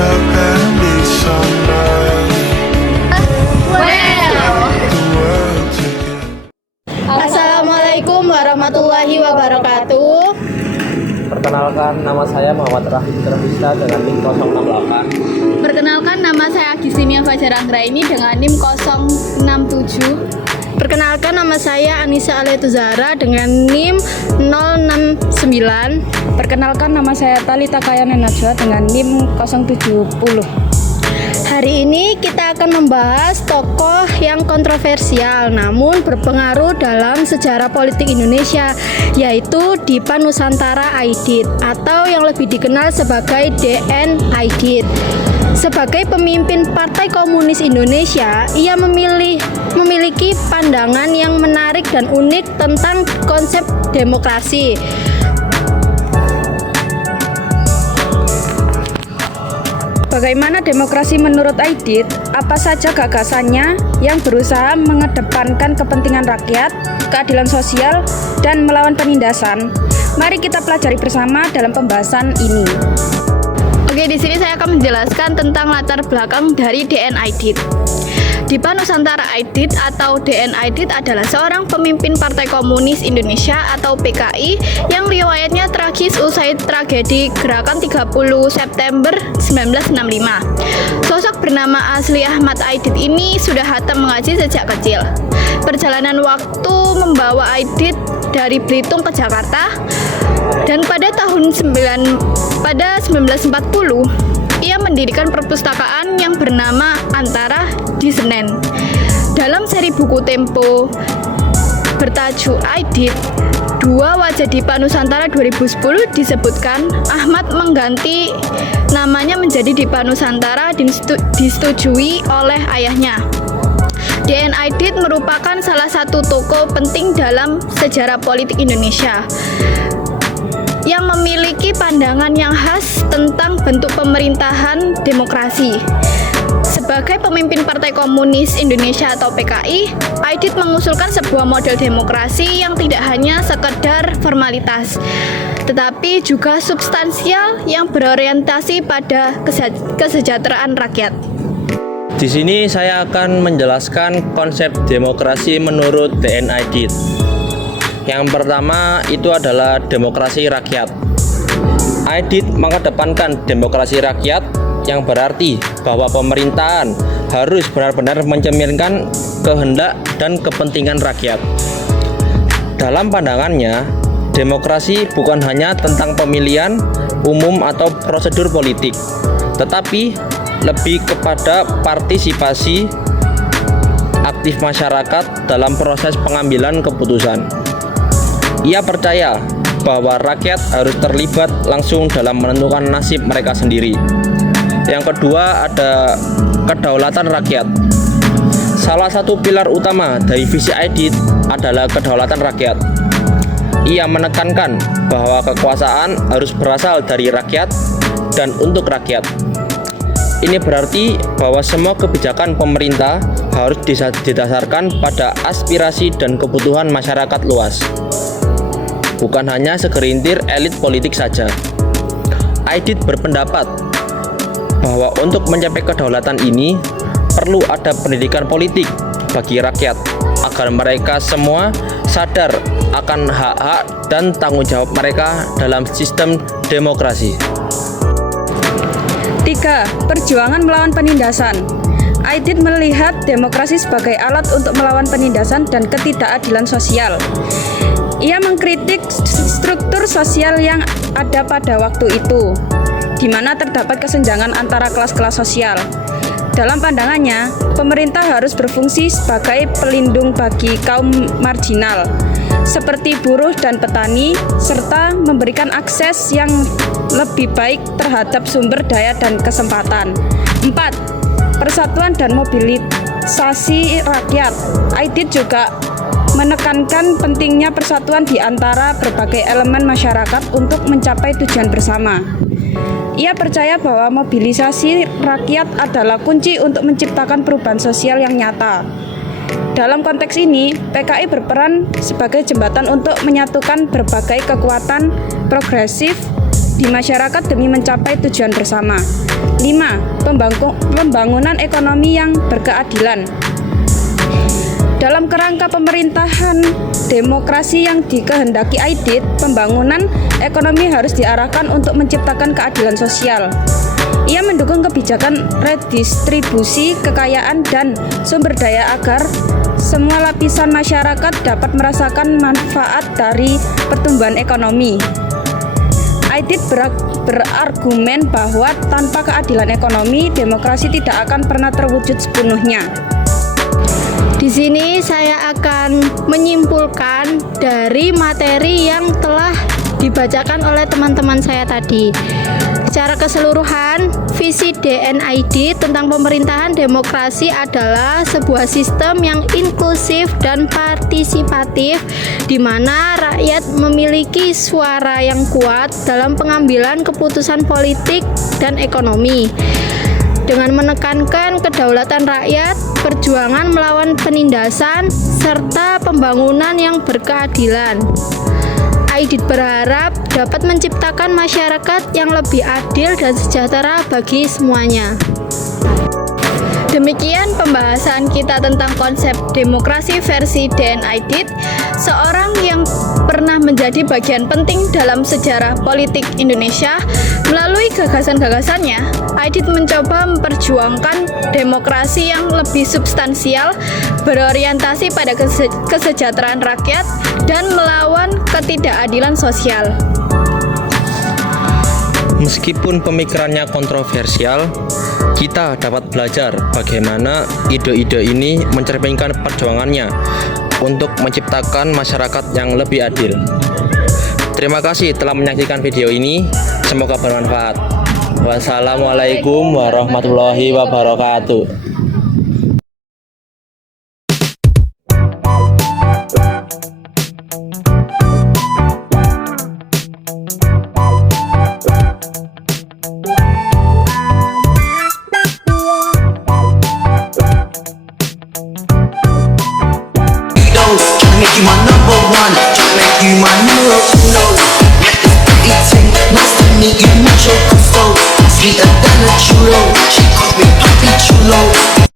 up and be somebody. The world together. Assalamualaikum warahmatullahi wabarakatuh. Perkenalkan, nama saya Muhammad Rahim Terbista dengan NIM 068. Perkenalkan, nama saya Agisimia Fajar Anggraini dengan NIM 067. Perkenalkan, nama saya Anissa Aletuzara dengan NIM 069. Perkenalkan, nama saya Talita Kayana Najwa dengan NIM 070. Hari ini kita akan membahas tokoh yang kontroversial namun berpengaruh dalam sejarah politik Indonesia, yaitu Dipa Nusantara Aidit atau yang lebih dikenal sebagai DN Aidit. Sebagai pemimpin Partai Komunis Indonesia, ia memiliki pandangan yang menarik dan unik tentang konsep demokrasi. Bagaimana demokrasi menurut Aidit? Apa saja gagasannya yang berusaha mengedepankan kepentingan rakyat, keadilan sosial, dan melawan penindasan? Mari kita pelajari bersama dalam pembahasan ini. Oke, di sini saya akan menjelaskan tentang latar belakang dari DN Aidit. Dipa Nusantara Aidit atau DN Aidit adalah seorang pemimpin Partai Komunis Indonesia atau PKI yang riwayatnya tragis usai tragedi Gerakan 30 September 1965. Sosok bernama asli Ahmad Aidit ini sudah hatam mengaji sejak kecil. Perjalanan waktu membawa Aidit dari Belitung ke Jakarta, dan pada tahun 1940 ia mendirikan perpustakaan yang bernama Antara di Senen. Dalam seri buku Tempo bertajuk Aidit, Dua Wajah Dipa Nusantara 2010 disebutkan Ahmad mengganti namanya menjadi Dipa Nusantara disetujui oleh ayahnya. DN Aidit merupakan salah satu tokoh penting dalam sejarah politik Indonesia yang memiliki pandangan yang khas tentang bentuk pemerintahan demokrasi. Sebagai pemimpin Partai Komunis Indonesia atau PKI, Aidit mengusulkan sebuah model demokrasi yang tidak hanya sekedar formalitas, tetapi juga substansial yang berorientasi pada kesejahteraan rakyat. Di sini saya akan menjelaskan konsep demokrasi menurut DN Aidit. Yang pertama itu adalah demokrasi rakyat. Aidit mengedepankan demokrasi rakyat yang berarti bahwa pemerintahan harus benar-benar mencerminkan kehendak dan kepentingan rakyat. Dalam pandangannya, demokrasi bukan hanya tentang pemilihan umum atau prosedur politik, tetapi lebih kepada partisipasi aktif masyarakat dalam proses pengambilan keputusan. Ia percaya bahwa rakyat harus terlibat langsung dalam menentukan nasib mereka sendiri. Yang kedua ada kedaulatan rakyat. Salah satu pilar utama dari visi Aidit adalah kedaulatan rakyat. Ia menekankan bahwa kekuasaan harus berasal dari rakyat dan untuk rakyat. Ini berarti bahwa semua kebijakan pemerintah harus didasarkan pada aspirasi dan kebutuhan masyarakat luas, bukan hanya segerintir elit politik saja. Aidit berpendapat bahwa untuk mencapai kedaulatan ini perlu ada pendidikan politik bagi rakyat agar mereka semua sadar akan hak-hak dan tanggung jawab mereka dalam sistem demokrasi. 3. Perjuangan melawan penindasan. Aidit melihat demokrasi sebagai alat untuk melawan penindasan dan ketidakadilan sosial. Ia mengkritik struktur sosial yang ada pada waktu itu, di mana terdapat kesenjangan antara kelas-kelas sosial. Dalam pandangannya, pemerintah harus berfungsi sebagai pelindung bagi kaum marginal, seperti buruh dan petani, serta memberikan akses yang lebih baik terhadap sumber daya dan kesempatan. 4. Persatuan dan mobilisasi rakyat. Aidit juga menekankan pentingnya persatuan di antara berbagai elemen masyarakat untuk mencapai tujuan bersama. Ia percaya bahwa mobilisasi rakyat adalah kunci untuk menciptakan perubahan sosial yang nyata. Dalam konteks ini, PKI berperan sebagai jembatan untuk menyatukan berbagai kekuatan progresif di masyarakat demi mencapai tujuan bersama. 5. Pembangunan ekonomi yang berkeadilan. Dalam kerangka pemerintahan demokrasi yang dikehendaki Aidit, pembangunan ekonomi harus diarahkan untuk menciptakan keadilan sosial. Ia mendukung kebijakan redistribusi kekayaan dan sumber daya agar semua lapisan masyarakat dapat merasakan manfaat dari pertumbuhan ekonomi. Aidit berargumen bahwa tanpa keadilan ekonomi, demokrasi tidak akan pernah terwujud sepenuhnya. Di sini saya akan menyimpulkan dari materi yang telah dibacakan oleh teman-teman saya tadi. Secara keseluruhan, visi DNID tentang pemerintahan demokrasi adalah sebuah sistem yang inklusif dan partisipatif di mana rakyat memiliki suara yang kuat dalam pengambilan keputusan politik dan ekonomi. Dengan menekankan kedaulatan rakyat, perjuangan melawan penindasan, serta pembangunan yang berkeadilan. Aidit berharap dapat menciptakan masyarakat yang lebih adil dan sejahtera bagi semuanya. Demikian pembahasan kita tentang konsep demokrasi versi DNID, seorang yang pernah menjadi bagian penting dalam sejarah politik Indonesia. Melalui gagasan-gagasannya, Aidit mencoba memperjuangkan demokrasi yang lebih substansial, berorientasi pada kesejahteraan rakyat, dan melawan ketidakadilan sosial. Meskipun pemikirannya kontroversial, kita dapat belajar bagaimana ide-ide ini mencerminkan perjuangannya untuk menciptakan masyarakat yang lebih adil. Terima kasih telah menyaksikan video ini, semoga bermanfaat. Wassalamualaikum warahmatullahi wabarakatuh. Tryna make you my number one, tryna make you my number uno.